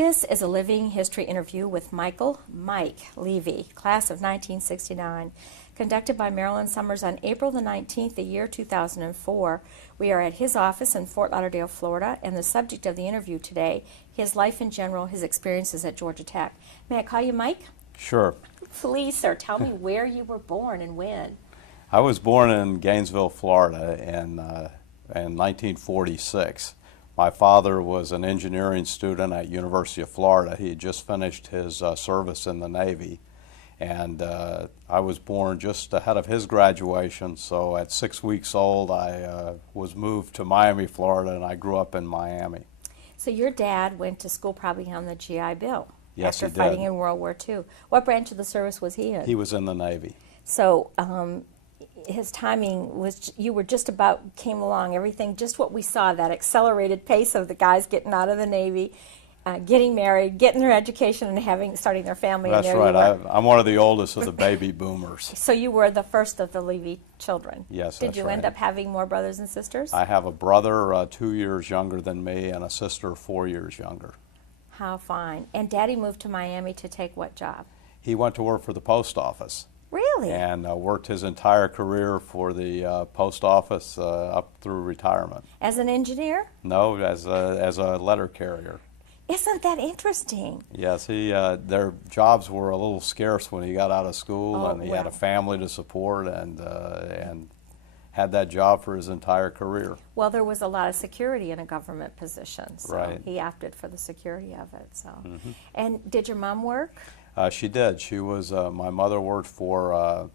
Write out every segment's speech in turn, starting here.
This is a living history interview with Mike Levy, class of 1969, conducted by Marilyn Summers on April the 19th, the year 2004. We are at his office in Fort Lauderdale, Florida, and the subject of the interview today, his life in general, his experiences at Georgia Tech. May I call you Mike? Sure. Please, sir, tell me where you were born and when. I was born in Gainesville, Florida in 1946. My father was an engineering student at University of Florida. He had just finished his service in the Navy, and I was born just ahead of his graduation, so at 6 weeks old I was moved to Miami, Florida, and I grew up in Miami. So your dad went to school probably on the GI Bill. Yes, after he fighting did. in World War II. What branch of the service was he in? He was in the Navy. So his timing was, you were just about, came along, everything, just what we saw, that accelerated pace of the guys getting out of the Navy, getting married, getting their education, and starting their family. That's right. I'm one of the oldest of the baby boomers. So you were the first of the Levy children. Yes, Did that's you right. end up having more brothers and sisters? I have a brother 2 years younger than me and a sister 4 years younger. How fine. And Daddy moved to Miami to take what job? He went to work for the post office. Really? And worked his entire career for the post office up through retirement. As an engineer? No, as a letter carrier. Isn't that interesting? Yes, their jobs were a little scarce when he got out of school, and he had a family to support, and had that job for his entire career. Well, there was a lot of security in a government position, so right. He opted for the security of it. So, And did your mom work? She did. She was. My mother worked for a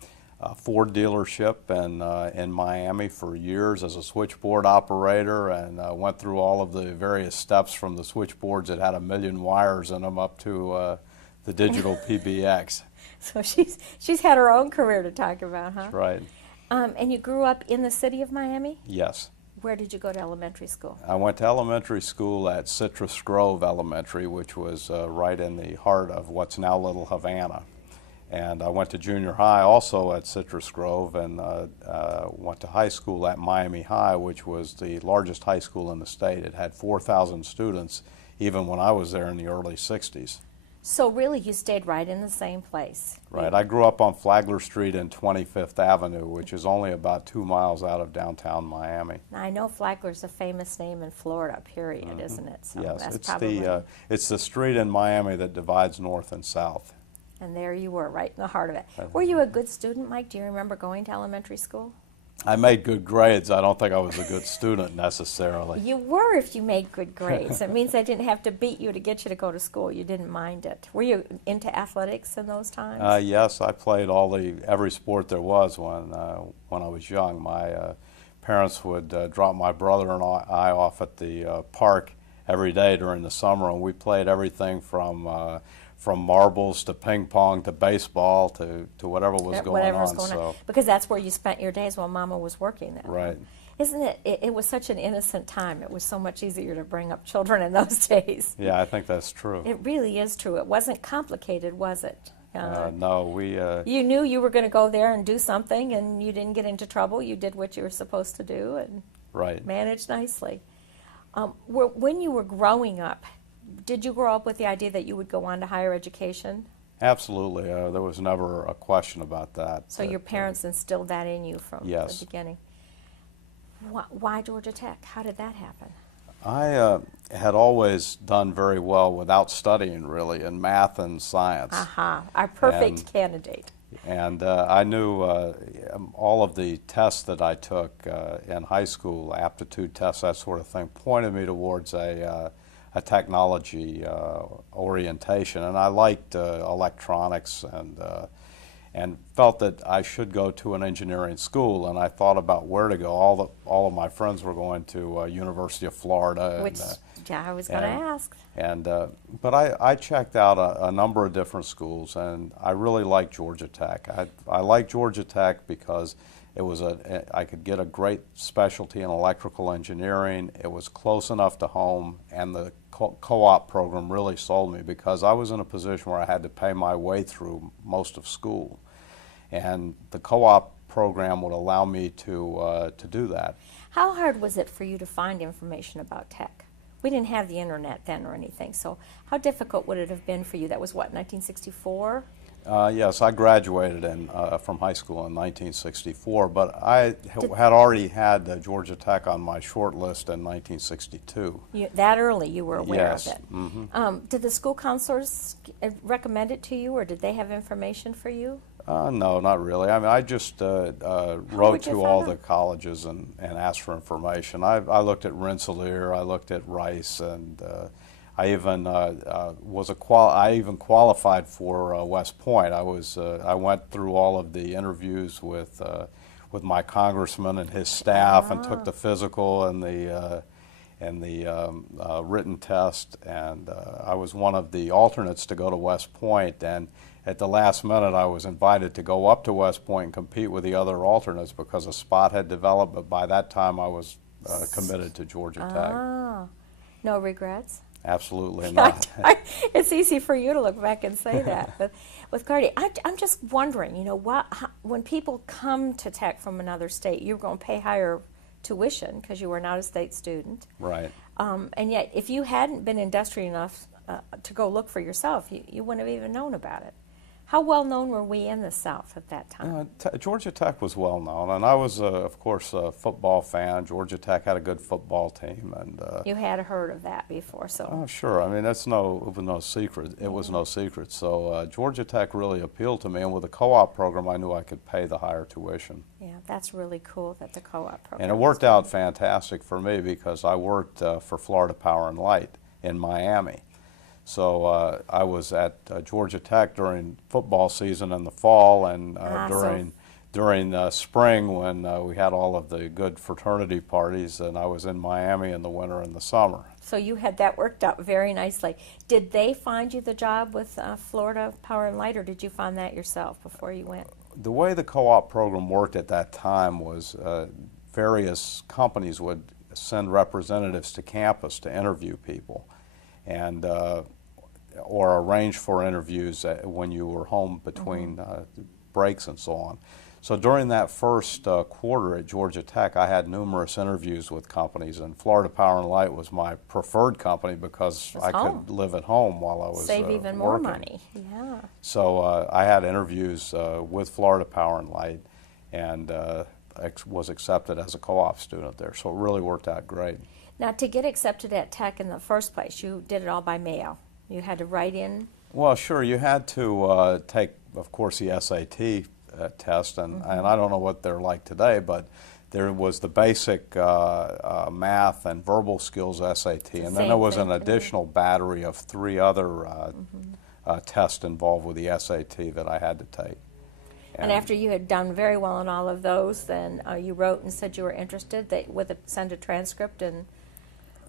Ford dealership in Miami for years as a switchboard operator, and went through all of the various steps from the switchboards that had 1 million wires in them up to the digital PBX. So she's had her own career to talk about, huh? That's right. And you grew up in the city of Miami? Yes. Where did you go to elementary school? I went to elementary school at Citrus Grove Elementary, which was right in the heart of what's now Little Havana. And I went to junior high also at Citrus Grove, and went to high school at Miami High, which was the largest high school in the state. It had 4,000 students even when I was there in the early 60s. So really you stayed right in the same place? Right. I grew up on Flagler Street and 25th Avenue, which is only about 2 miles out of downtown Miami. Now, I know Flagler's a famous name in Florida, period, isn't it? So yes, that's it's the street in Miami that divides north and south. And there you were, right in the heart of it. Were you a good student, Mike? Do you remember going to elementary school? I made good grades. I don't think I was a good student necessarily. You were if you made good grades. It means I didn't have to beat you to get you to go to school. You didn't mind it. Were you into athletics in those times? Yes, I played every sport there was when I was young. My parents would drop my brother and I off at the park every day during the summer, and we played everything from marbles to ping pong to baseball to whatever was going on. Because that's where you spent your days while Mama was working then. Right. Isn't it? It was such an innocent time. It was so much easier to bring up children in those days. Yeah, I think that's true. It really is true. It wasn't complicated, was it? No, we... you knew you were going to go there and do something, and you didn't get into trouble. You did what you were supposed to do and managed nicely. When you were growing up, did you grow up with the idea that you would go on to higher education? Absolutely. There was never a question about that. So your parents instilled that in you from the beginning. Why Georgia Tech? How did that happen? I had always done very well without studying, really, in math and science. Our perfect candidate. And I knew all of the tests that I took in high school, aptitude tests, that sort of thing, pointed me towards a technology orientation, and I liked electronics and felt that I should go to an engineering school. And I thought about where to go. All of my friends were going to University of Florida. Which I was going to ask. But I checked out a number of different schools, and I really liked Georgia Tech. I liked Georgia Tech because it was I could get a great specialty in electrical engineering. It was close enough to home, and the co-op program really sold me because I was in a position where I had to pay my way through most of school, and the co-op program would allow me to do that. How hard was it for you to find information about tech? we didn't have the internet then or anything. So how difficult would it have been for you? That was what, 1964? Yes, I graduated from high school in 1964, but I had already had Georgia Tech on my short list in 1962. That early you were aware Yes. of it. Mm-hmm. Did the school counselors recommend it to you, or did they have information for you? No, not really. I mean, I just wrote to all the colleges and asked for information. I looked at Rensselaer, I looked at Rice, and I even I even qualified for West Point. I went through all of the interviews with my congressman and his staff, and took the physical and the written test, and I was one of the alternates to go to West Point. And at the last minute, I was invited to go up to West Point and compete with the other alternates because a spot had developed. But by that time, I was committed to Georgia Tech. Ah, no regrets? Absolutely not. It's easy for you to look back and say that. But with Cardi, I'm just wondering, when people come to Tech from another state, you're going to pay higher tuition because you were an out-of-state student. Right. And yet, if you hadn't been industrious enough to go look for yourself, you wouldn't have even known about it. How well known were we in the South at that time? Georgia Tech was well known, and I was, of course, a football fan. Georgia Tech had a good football team, and you had heard of that before, so. Oh, sure. I mean, it was no secret. It was no secret. So Georgia Tech really appealed to me, and with the co-op program, I knew I could pay the higher tuition. Yeah, that's really cool that the co-op program. And it worked out fantastic for me because I worked for Florida Power and Light in Miami. So I was at Georgia Tech during football season in the fall, and during spring when we had all of the good fraternity parties, and I was in Miami in the winter and the summer. So you had that worked out very nicely. Did they find you the job with Florida Power and Light, or did you find that yourself before you went? The way the co-op program worked at that time was various companies would send representatives to campus to interview people, and or arrange for interviews when you were home between breaks and so on. So during that first quarter at Georgia Tech, I had numerous interviews with companies, and Florida Power and Light was my preferred company because I could live at home while I was save even more money. Yeah. So I had interviews with Florida Power and Light, and was accepted as a co-op student there. So it really worked out great. Now, to get accepted at Tech in the first place, you did it all by mail. You had to write in? Well, sure. You had to take, of course, the SAT test, and I don't know what they're like today, but there was the basic math and verbal skills SAT, and then there was an additional battery of 3 other tests involved with the SAT that I had to take. And after you had done very well in all of those, then you wrote and said you were interested. They would send a transcript,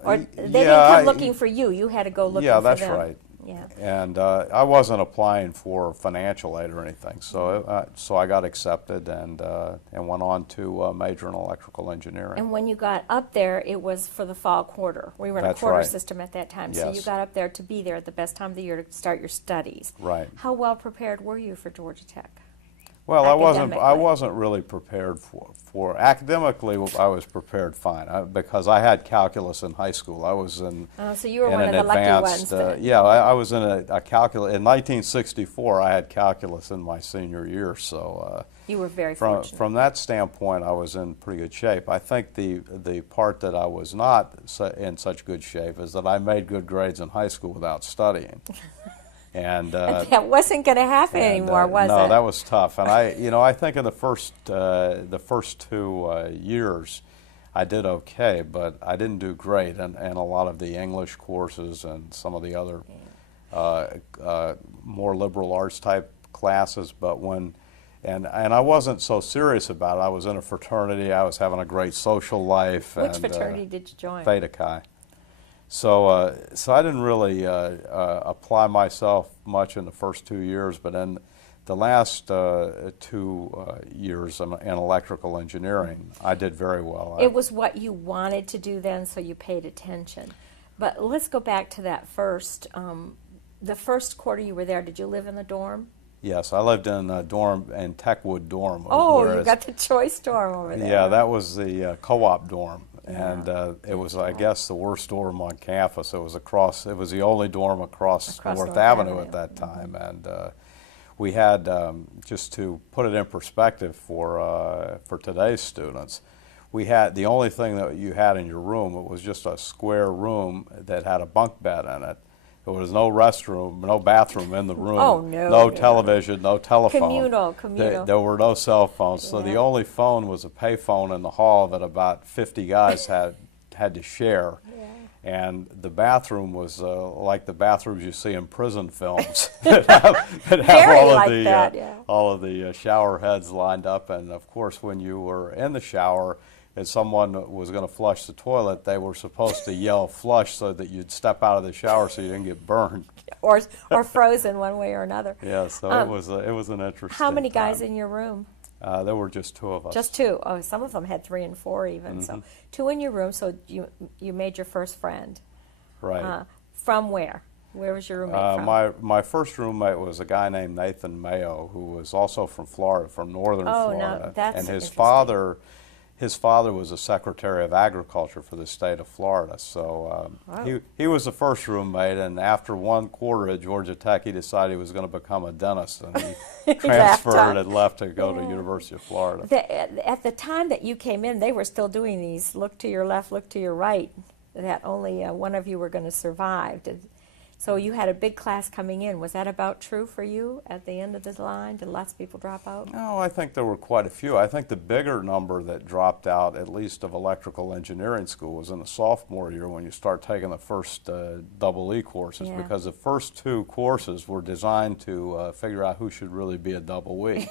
or they didn't come looking for you. You had to go looking for them. Yeah, that's right. Yeah. And I wasn't applying for financial aid or anything, so I got accepted and went on to major in electrical engineering. And when you got up there, it was for the fall quarter. We were in a quarter system at that time, so you got up there to be there at the best time of the year to start your studies. Right. How well prepared were you for Georgia Tech? Well, I wasn't really prepared for academically. I was prepared fine because I had calculus in high school. I was in so you were one of the lucky ones. Yeah, I was in a calculus in 1964. I had calculus in my senior year, so you were very fortunate. From that standpoint, I was in pretty good shape. I think the part that I was not in such good shape is that I made good grades in high school without studying. And that wasn't going to happen anymore, was it? No, that was tough. And I think in the first 2 years, I did okay, but I didn't do great. And a lot of the English courses and some of the other more liberal arts type classes. But and I wasn't so serious about it. I was in a fraternity. I was having a great social life. Which fraternity did you join? Theta Chi. So I didn't really apply myself much in the first 2 years, but in the last 2 years in electrical engineering, I did very well. It was what you wanted to do then, so you paid attention. But let's go back to that the first quarter you were there. Did you live in the dorm? Yes, I lived in a dorm, in Techwood dorm. Oh, you got the choice dorm over there. Yeah, that was the co-op dorm. And it was, I guess, the worst dorm on campus. It was the only dorm across North Avenue at that time. And we had, just to put it in perspective for today's students, we had, the only thing that you had in your room, it was just a square room that had a bunk bed in it. There was no restroom, no bathroom in the room. Oh, no. No television, no telephone. Communal. There were no cell phones, so the only phone was a pay phone in the hall that about 50 guys had to share. And the bathroom was like the bathrooms you see in prison films that have all of the shower heads lined up. And of course, when you were in the shower and someone was going to flush the toilet, they were supposed to yell "flush" so that you'd step out of the shower so you didn't get burned or frozen one way or another. Yeah, so it was an interesting. How many guys in your room? There were just two of us. Just two. Oh, some of them had 3 and 4 even. So two in your room. So you made your first friend. Right. From where? Where was your roommate from? My first roommate was a guy named Nathan Mayo, who was also from Florida, from northern Florida. No, that's and his father was a Secretary of Agriculture for the state of Florida. So he was the first roommate, and after 1 quarter at Georgia Tech, he decided he was going to become a dentist, and he transferred and left to go to University of Florida. At the time that you came in, they were still doing these look to your left, look to your right, that only one of you were going to survive. So you had a big class coming in. Was that about true for you at the end of the line? Did lots of people drop out? No, I think there were quite a few. I think the bigger number that dropped out, at least of electrical engineering school, was in the sophomore year when you start taking the first double E courses, because the first 2 courses were designed to figure out who should really be a double E.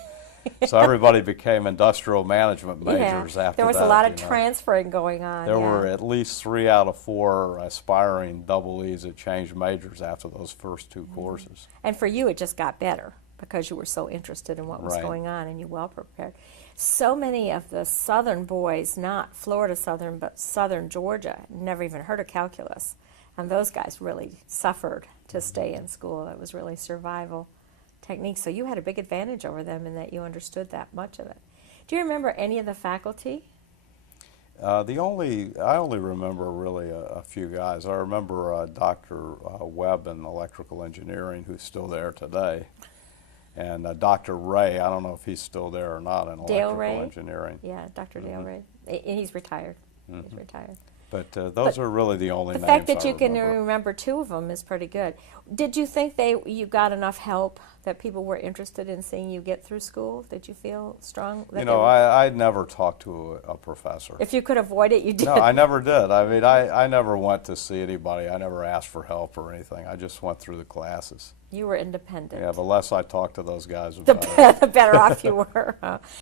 So everybody became industrial management majors after that. There was a lot of transferring going on. There were at least 3 out of 4 aspiring double E's that changed majors after those first 2 courses. And for you, it just got better because you were so interested in what was going on and you well prepared. So many of the southern boys, not Florida Southern, but southern Georgia, never even heard of calculus. And those guys really suffered to stay in school. It was really survival technique. So you had a big advantage over them in that you understood that much of it. Do you remember any of the faculty? I only remember really a few guys. I remember Dr. Webb in electrical engineering, who's still there today, and Dr. Ray. I don't know if he's still there or not in electrical engineering. Yeah, Dr. Dale Ray. And he's retired. He's retired. But those are really the only names The fact that I you can remember. remember 2 of them is pretty good. Did you think you got enough help that people were interested in seeing you get through school? Did you feel strong? You know, I never talked to a professor. If you could avoid it, you did. No, I never did. I mean, I never went to see anybody. I never asked for help or anything. I just went through the classes. You were independent. Yeah, the less I talked to those guys about it. The better off you were.